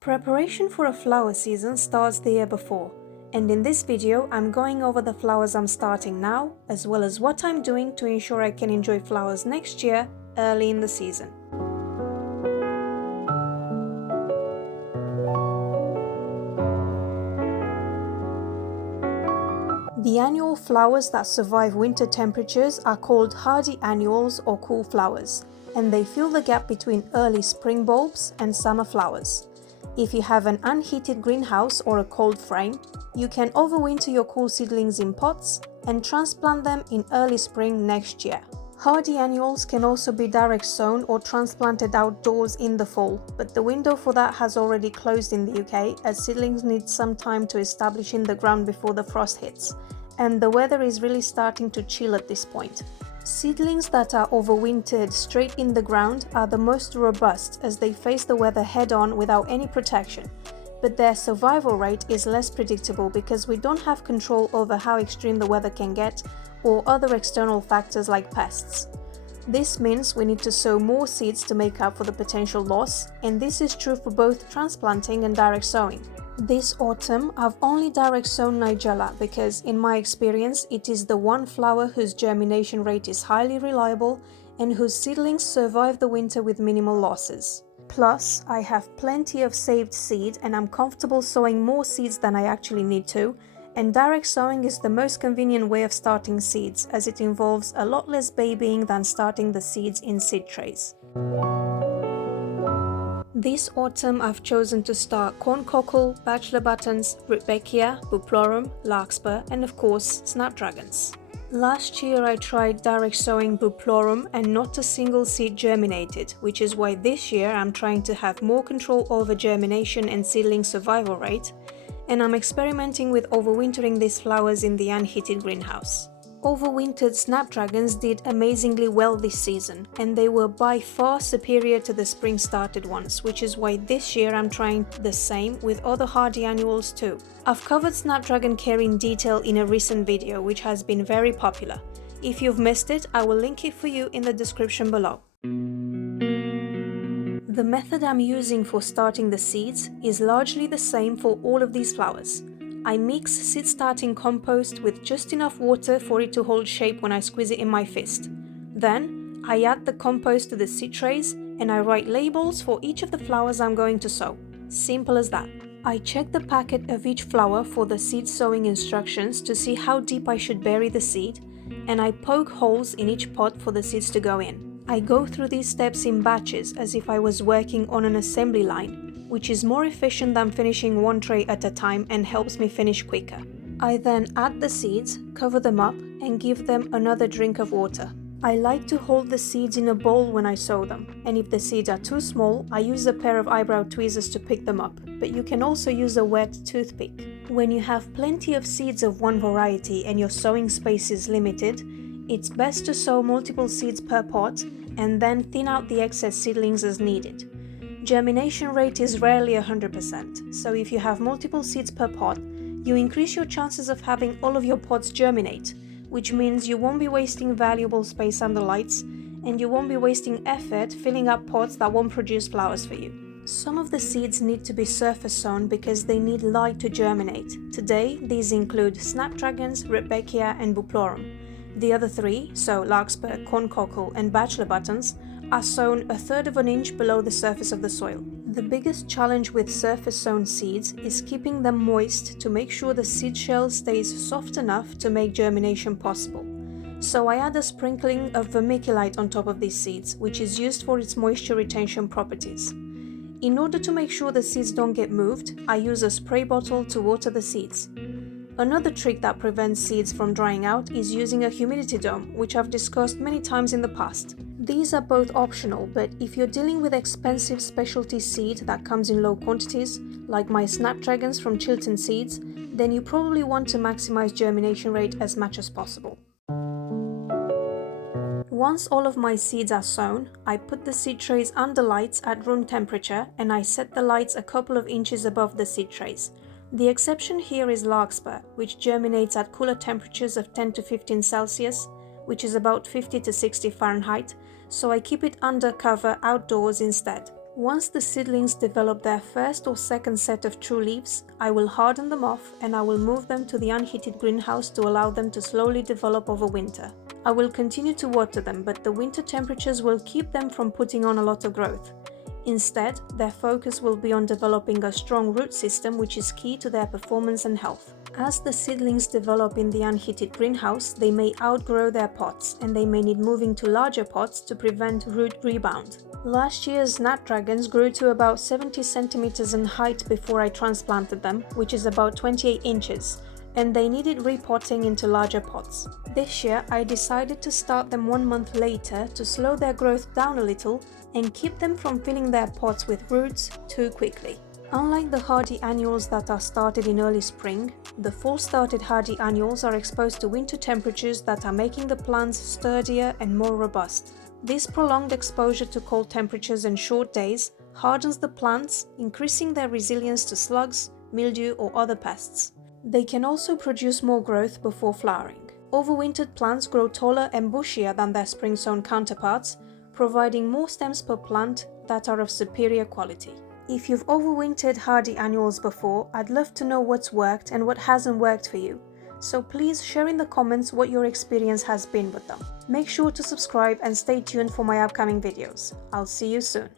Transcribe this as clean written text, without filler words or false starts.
Preparation for a flower season starts the year before, and in this video I'm going over the flowers I'm starting now, as well as what I'm doing to ensure I can enjoy flowers next year, early in the season. The annual flowers that survive winter temperatures are called hardy annuals or cool flowers, and they fill the gap between early spring bulbs and summer flowers. If you have an unheated greenhouse or a cold frame, you can overwinter your cool seedlings in pots and transplant them in early spring next year. Hardy annuals can also be direct sown or transplanted outdoors in the fall, but the window for that has already closed in the UK as seedlings need some time to establish in the ground before the frost hits, and the weather is really starting to chill at this point. Seedlings that are overwintered straight in the ground are the most robust as they face the weather head-on without any protection, but their survival rate is less predictable because we don't have control over how extreme the weather can get or other external factors like pests. This means we need to sow more seeds to make up for the potential loss, and this is true for both transplanting and direct sowing. This autumn, I've only direct sown Nigella because, in my experience, it is the one flower whose germination rate is highly reliable and whose seedlings survive the winter with minimal losses. Plus, I have plenty of saved seed and I'm comfortable sowing more seeds than I actually need to, and direct sowing is the most convenient way of starting seeds as it involves a lot less babying than starting the seeds in seed trays. This autumn I've chosen to start Cockle, Batchelor Buttons, Rudbeckia, Bupleurum, Larkspur and of course Snapdragons. Last year I tried direct sowing Bupleurum and not a single seed germinated, which is why this year I'm trying to have more control over germination and seedling survival rate, and I'm experimenting with overwintering these flowers in the unheated greenhouse. Overwintered Snapdragons did amazingly well this season, and they were by far superior to the spring-started ones, which is why this year I'm trying the same with other hardy annuals too. I've covered Snapdragon care in detail in a recent video, which has been very popular. If you've missed it, I will link it for you in the description below. The method I'm using for starting the seeds is largely the same for all of these flowers. I mix seed starting compost with just enough water for it to hold shape when I squeeze it in my fist. Then, I add the compost to the seed trays and I write labels for each of the flowers I'm going to sow. Simple as that. I check the packet of each flower for the seed sowing instructions to see how deep I should bury the seed, and I poke holes in each pot for the seeds to go in. I go through these steps in batches as if I was working on an assembly line, which is more efficient than finishing one tray at a time and helps me finish quicker. I then add the seeds, cover them up, and give them another drink of water. I like to hold the seeds in a bowl when I sow them, and if the seeds are too small, I use a pair of eyebrow tweezers to pick them up, but you can also use a wet toothpick. When you have plenty of seeds of one variety and your sowing space is limited, it's best to sow multiple seeds per pot and then thin out the excess seedlings as needed. Germination rate is rarely 100%, so if you have multiple seeds per pot, you increase your chances of having all of your pots germinate, which means you won't be wasting valuable space under lights, and you won't be wasting effort filling up pots that won't produce flowers for you. Some of the seeds need to be surface sown because they need light to germinate. Today, these include Snapdragons, Rudbeckia and Bupleurum. The other three, so Larkspur, Cockle and Batchelor Buttons, are sown 1/3 of an inch below the surface of the soil. The biggest challenge with surface sown seeds is keeping them moist to make sure the seed shell stays soft enough to make germination possible. So I add a sprinkling of vermiculite on top of these seeds, which is used for its moisture retention properties. In order to make sure the seeds don't get moved, I use a spray bottle to water the seeds. Another trick that prevents seeds from drying out is using a humidity dome, which I've discussed many times in the past. These are both optional, but if you're dealing with expensive specialty seed that comes in low quantities, like my Snapdragons from Chilton Seeds, then you probably want to maximize germination rate as much as possible. Once all of my seeds are sown, I put the seed trays under lights at room temperature and I set the lights a couple of inches above the seed trays. The exception here is Larkspur, which germinates at cooler temperatures of 10 to 15 Celsius, which is about 50 to 60 Fahrenheit, so I keep it under cover outdoors instead. Once the seedlings develop their first or second set of true leaves, I will harden them off and I will move them to the unheated greenhouse to allow them to slowly develop over winter. I will continue to water them, but the winter temperatures will keep them from putting on a lot of growth. Instead, their focus will be on developing a strong root system, which is key to their performance and health. As the seedlings develop in the unheated greenhouse, they may outgrow their pots and they may need moving to larger pots to prevent root rebound. Last year's Snapdragons grew to about 70 centimeters in height before I transplanted them, which is about 28 inches, and they needed repotting into larger pots. This year, I decided to start them 1 month later to slow their growth down a little and keep them from filling their pots with roots too quickly. Unlike the hardy annuals that are started in early spring, the fall-started hardy annuals are exposed to winter temperatures that are making the plants sturdier and more robust. This prolonged exposure to cold temperatures and short days hardens the plants, increasing their resilience to slugs, mildew, or other pests. They can also produce more growth before flowering. Overwintered plants grow taller and bushier than their spring-sown counterparts, providing more stems per plant that are of superior quality. If you've overwintered hardy annuals before, I'd love to know what's worked and what hasn't worked for you. So please share in the comments what your experience has been with them. Make sure to subscribe and stay tuned for my upcoming videos. I'll see you soon.